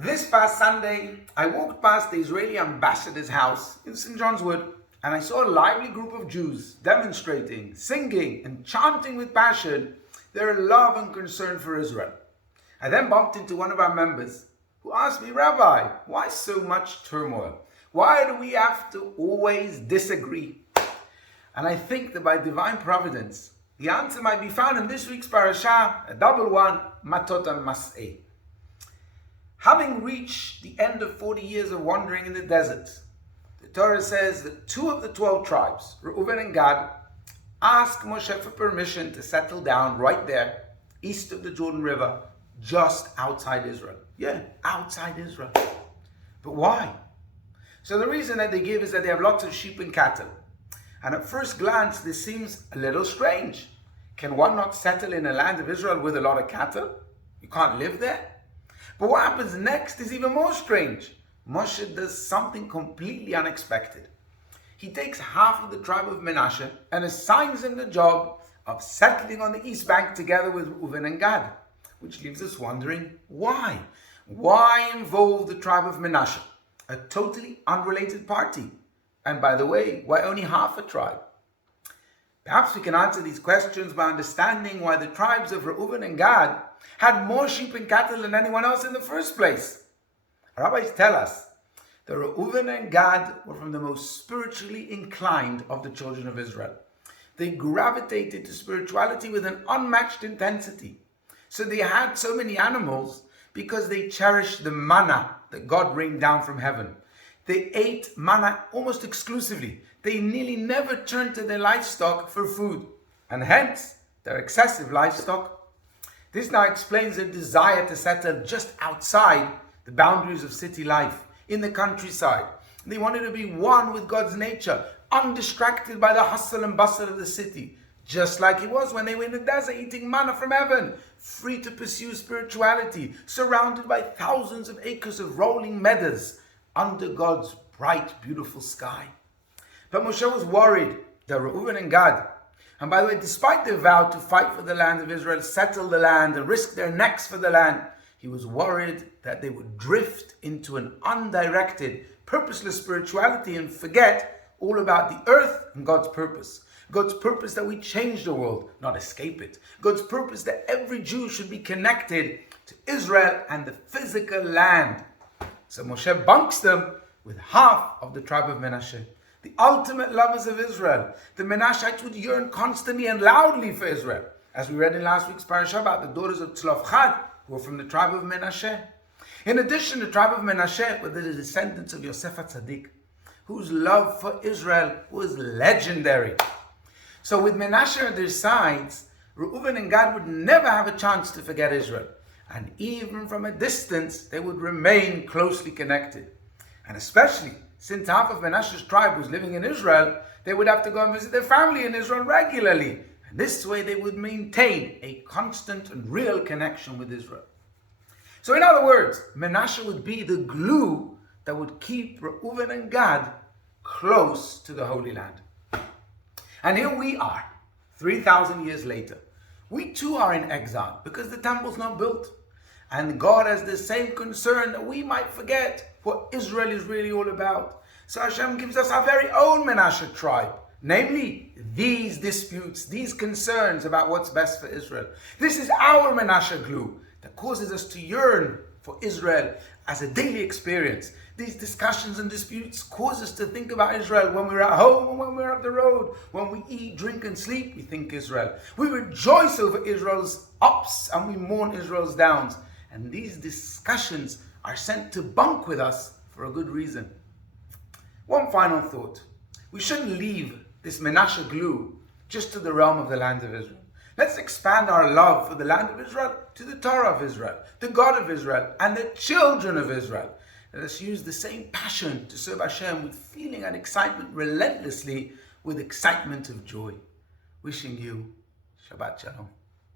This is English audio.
This past Sunday, I walked past the Israeli ambassador's house in St. John's Wood, and I saw a lively group of Jews demonstrating, singing, and chanting with passion their love and concern for Israel. I then bumped into one of our members who asked me, "Rabbi, why so much turmoil? Why do we have to always disagree?" And I think that by divine providence, the answer might be found in this week's Parashat, a double one, Matot.Rabbi. Having reached the end of 40 years of wandering in the desert, the Torah says that 2 of the 12 tribes, Reuben and Gad, asked Moshe for permission to settle down right there, east of the Jordan River, just outside Israel. Yeah, outside Israel. But why? So the reason that they give is that they have lots of sheep and cattle. And at first glance, this seems a little strange. Can one not settle in a land of Israel with a lot of cattle? You can't live there? But what happens next is even more strange. Moshe does something completely unexpected. He takes half of the tribe of Menashe and assigns them the job of settling on the east bank together with Reuben and Gad, which leaves us wondering why. Why involve the tribe of Menashe, a totally unrelated party? And by the way, why only half a tribe? Perhaps we can answer these questions by understanding why the tribes of Reuben and Gad had more sheep and cattle than anyone else in the first place. Rabbis tell us that Reuben and Gad were from the most spiritually inclined of the children of Israel. They gravitated to spirituality with an unmatched intensity. So they had so many animals because they cherished the manna that God rained down from heaven. They ate manna almost exclusively. They nearly never turned to their livestock for food, and hence their excessive livestock. This now explains their desire to settle just outside the boundaries of city life, in the countryside. They wanted to be one with God's nature, undistracted by the hustle and bustle of the city, just like it was when they were in the desert eating manna from heaven, free to pursue spirituality, surrounded by thousands of acres of rolling meadows, under God's bright, beautiful sky. But Moshe was worried that Reuben and Gad, and by the way, despite their vow to fight for the land of Israel, settle the land, and risk their necks for the land, he was worried that they would drift into an undirected, purposeless spirituality and forget all about the earth and God's purpose. God's purpose that we change the world, not escape it. God's purpose that every Jew should be connected to Israel and the physical land. So Moshe bunks them with half of the tribe of Menashe, the ultimate lovers of Israel. The Menashites would yearn constantly and loudly for Israel, as we read in last week's Parashat about the daughters of Katz.Chabad, who were from the tribe of Menashe. In addition, the tribe of Menashe were the descendants of Yosef HaTzadik, whose love for Israel was legendary. So with Menashe at their sides, Reuben and Gad would never have a chance to forget Israel. And even from a distance, they would remain closely connected. And especially since half of Menashe's tribe was living in Israel, they would have to go and visit their family in Israel regularly. And this way they would maintain a constant and real connection with Israel. So in other words, Menashe would be the glue that would keep Reuben and Gad close to the Holy Land. And here we are, 3,000 years later. We too are in exile because the temple's not built. And God has the same concern that we might forget what Israel is really all about. So Hashem gives us our very own Menashe tribe. Namely, these disputes, these concerns about what's best for Israel. This is our Menashe glue that causes us to yearn for Israel as a daily experience. These discussions and disputes cause us to think about Israel when we're at home and when we're up the road. When we eat, drink, and sleep, we think Israel. We rejoice over Israel's ups and we mourn Israel's downs. And these discussions are sent to bunk with us for a good reason. One final thought. We shouldn't leave this Menashe glue just to the realm of the land of Israel. Let's expand our love for the land of Israel to the Torah of Israel, the God of Israel, and the children of Israel. Let us use the same passion to serve Hashem with feeling and excitement relentlessly, with excitement of joy. Wishing you Shabbat Shalom.